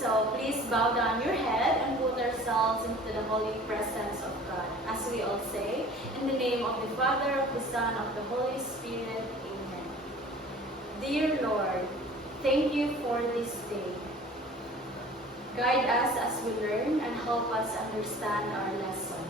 So please bow down your head and put ourselves into the holy presence of God. As we all say, in the name of the Father, of the Son, of the Holy Spirit. Amen. Dear Lord, thank you for this day. Guide us as we learn and help us understand our lesson.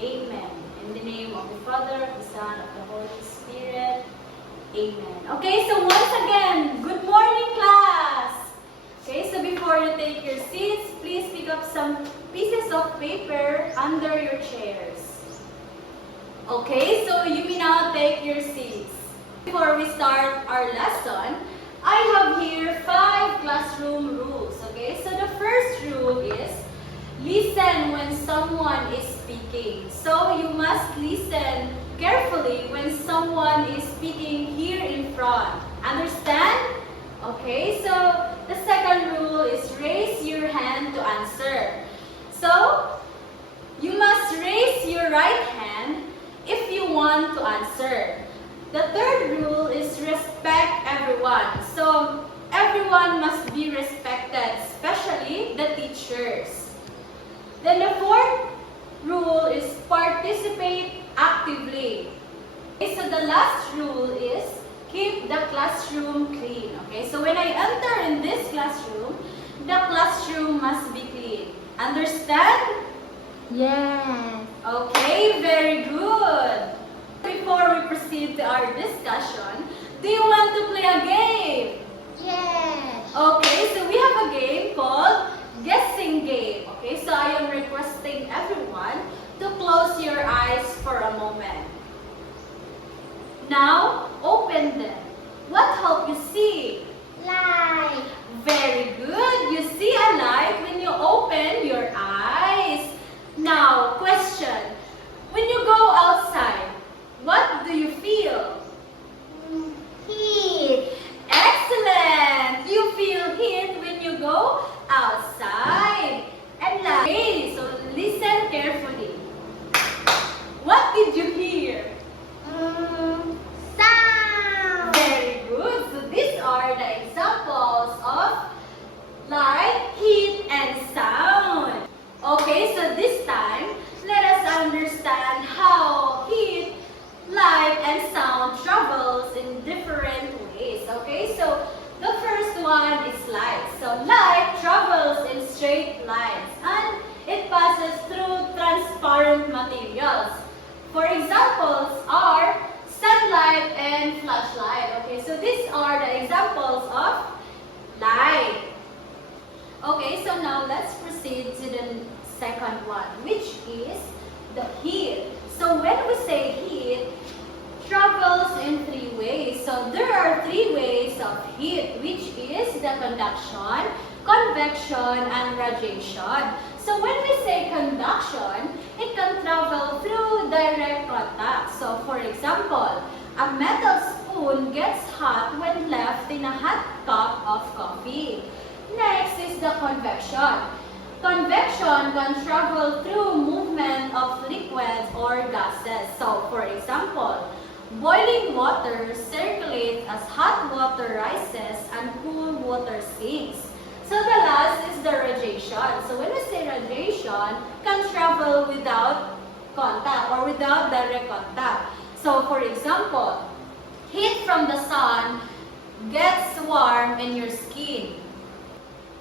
Amen. In the name of the Father, of the Son, of the Holy Spirit. Amen. Okay, so once again, good morning, class! Okay, so before you take your seats, please pick up some pieces of paper under your chairs. Okay, so you may now take your seats. Before we start our lesson, I have here 5 classroom rules. Okay, so the first rule is listen when someone is speaking. So you must listen carefully when someone is speaking here in front. Understand? Okay, so the second rule is raise your hand to answer. So you must raise your right hand if you want to answer. The third rule is respect everyone. So everyone must be respected, especially the teachers. Then the fourth rule is participate actively. Okay, so the last rule is keep the classroom clean. Okay, so when I enter in this classroom, the classroom must be clean. Understand? Yes. Okay, very good. Before we proceed to our discussion, do you want to play a game? Yes. Okay, so we have a game called guessing game. Okay, so I am requesting everyone to close your eyes for a moment. Now, open them. What help you see? Light. Very good. You see a light when you open your eyes. Now, question. When you go outside, what do you feel? Heat. Excellent! You feel heat when you go outside. And okay, so listen carefully. What did you hear? Sound. Very good. So these are the examples of light, heat, and sound. Okay, so this time, let us understand how heat, light, and sound travels in different ways. Okay, so the first one is light. So light travels in straight lines and it passes through transparent materials. For examples are sunlight and flashlight. Okay, so these are the examples of light. Okay, so now let's proceed to the second one, which is the heat. So when we say heat, travels in 3 ways. So there are 3 ways of heat, which is the conduction, convection, and radiation. So when we say conduction, it can travel through direct contact. So for example, a metal spoon gets hot when left in a hot cup of coffee. Next is the convection. Convection can travel through movement of liquids or gases. So for example, boiling water circulates as hot water rises and cool water sinks. So the last is the radiation. So when we say radiation, can travel without contact or without direct contact. So for example, heat from the sun gets warm in your skin.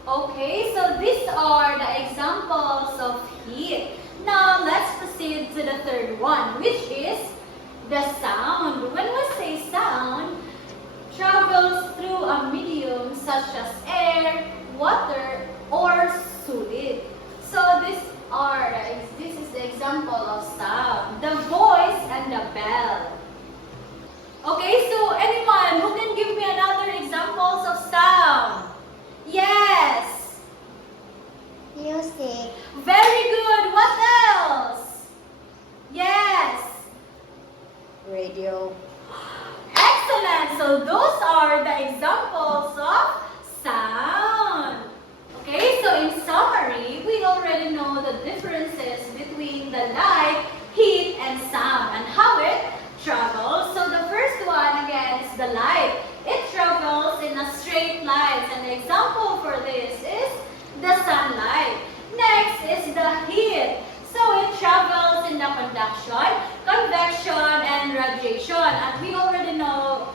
Okay, so these are the examples of heat. Now let's proceed to the third one, which is the sound. When we say sound, travels through a medium such as air, water, or solid. So this is the example of sound. The voice and the bell. Okay, so anyone who can give me another examples of sound? Yes. Music. Very good. What else? Yes. Radio. Excellent. So those are the examples of sound. Okay, so in summary, we already know the differences between the light, heat, and sound and how it travels. So the first one again is the light. It travels in a straight line, and the example for this is the heat. So it travels in the conduction, convection, and radiation. And we already know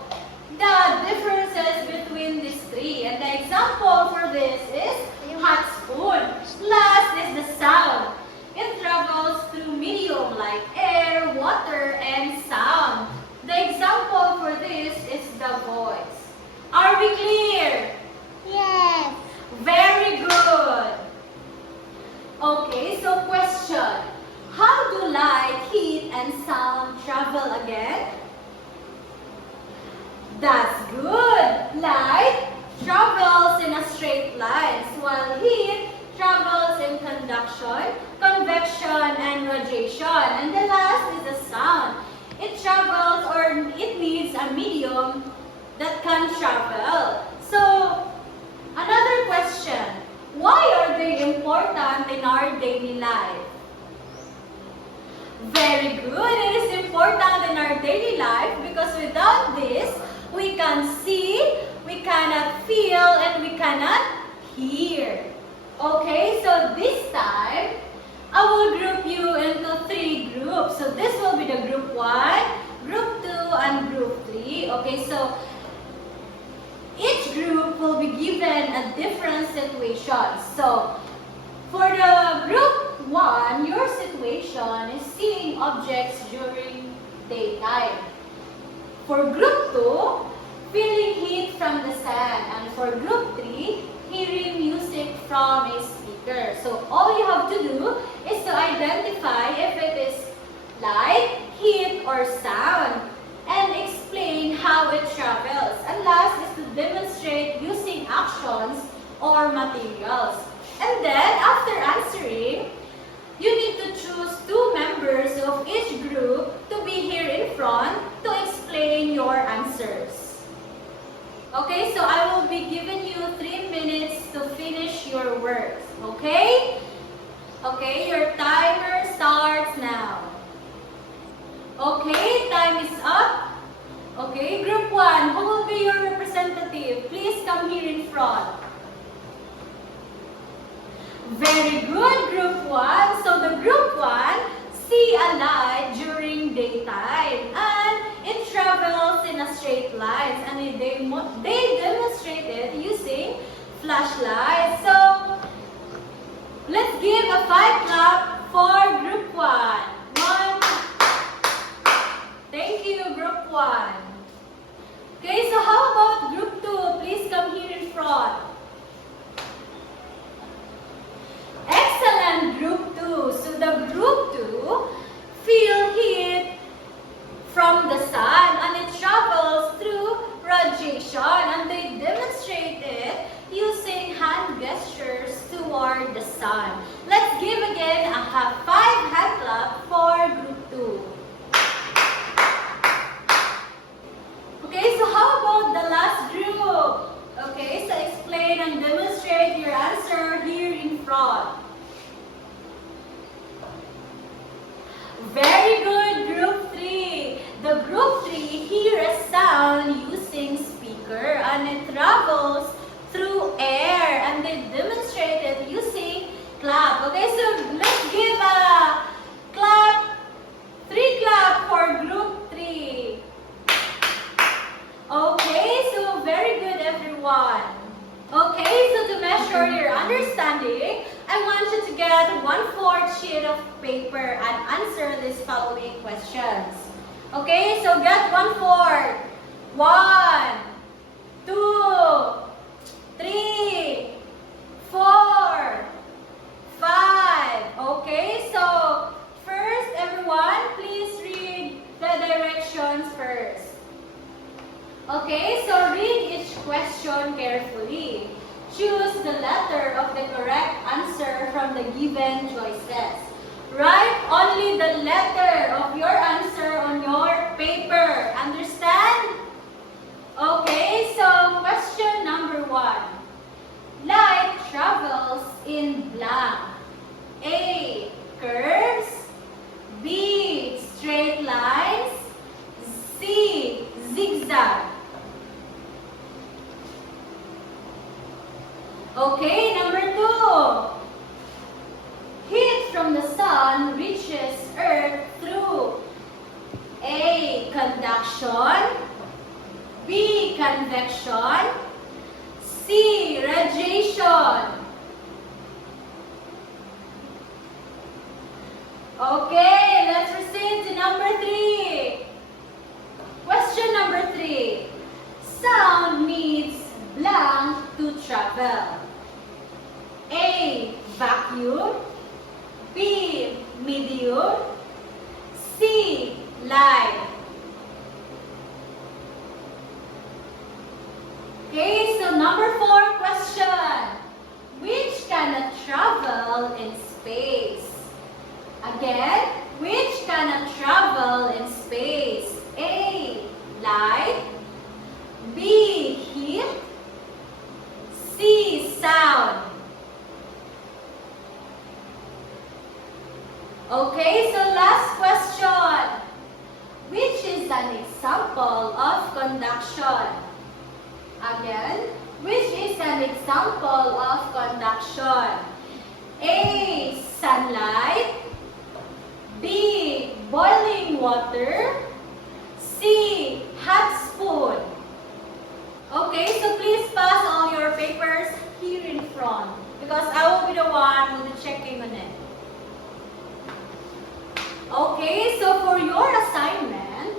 the differences between these three. And the example for this is hot spoon. Last is the sound. It travels through medium like air, water, and sound. The example for this is the voice. Are we clear? Yes. Very good. Okay, so question. How do light, heat, and sound travel again? That's good. Light travels in a straight line, while heat travels in conduction, convection, and radiation. And the last is the sound. It travels, or it needs a medium that can travel. So, another question. Why are they important in our daily life? Very good. It is important in our daily life because without this, we can see, we cannot feel, and we cannot hear. Okay, so this time, I will group you into 3 groups. So this will be the group 1, group 2, and group 3. Okay, so each group will be given a different situation. So, for the group 1, your situation is seeing objects during daytime. For group 2, feeling heat from the sun. And for group 3, hearing music from a speaker. So, all you have to do is to identify if it is light, heat, or sound, and explain how it travels. And last is to demonstrate using actions or materials. And then, after answering, you need to choose 2 members of each group to be here in front to explain your answers. Okay, so I will be giving you 3 minutes to finish your work. Okay? Okay, your timer starts now. Okay, time is up. Okay, group 1, who will be your representative? Please come here in front. Very good, group 1. So the group 1 see a light during daytime and it travels in a straight line and they demonstrated using flashlight. So let's give a 5 clap for group 1. Thank you, group 1. Okay, so how about group 2? Please come here in front. Excellent, group 2. So the group 2 feel heat from the sun and it travels through radiation and they demonstrate it using hand gestures toward the sun. Let's give again a 5 hand clap for group 2. Okay, so how about the last group? Okay, so explain and demonstrate your answer here in front. Very good, group 3. The group 3 hear a sound using speaker and it travels through air and they demonstrated using clap. Okay, so let's give a clap, 3 clap for group 3. Okay, so very good, everyone. Okay, so to measure your understanding, I want you to get 1/4 sheet of paper and answer these following questions. Okay, so get 1/4. 1, 2, 3, 4, 5. Okay, so first, everyone, please read the directions first. Okay, so read each question carefully. Choose the letter of the correct answer from the given choices. Write only the letter of your answer on your paper. Understand? Okay, so question number 1. Light travels in blank. A. Curves. B. Straight lines. C. Zigzag. Okay, number 2. Heat conduction, B. convection, C. radiation. Okay, let's proceed to number 3. Question number 3. Sound needs blank to travel. A. Vacuum, B. Medium, C. Light. Okay, so number 4 question. Which cannot travel in space? Again, which cannot travel in space? A. Light, B. Heat, C. Sound. Okay, so last question. Which is an example of conduction? Again, which is an example of conduction? A. Sunlight, B. Boiling water, C. Hot spoon. Okay, so please pass all your papers here in front because I will be the one who will be checking on it. Okay, so for your assignment,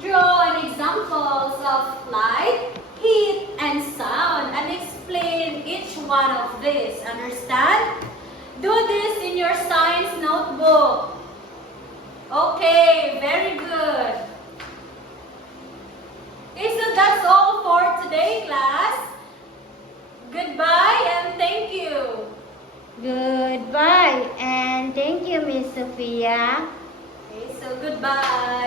draw an examples of light, heat, and sound and explain each one of these. Understand? Do this in your science notebook. Okay, very good. Okay, so that's all for today, class. Goodbye and thank you. Goodbye and thank you, Miss Sophia. Okay, so goodbye.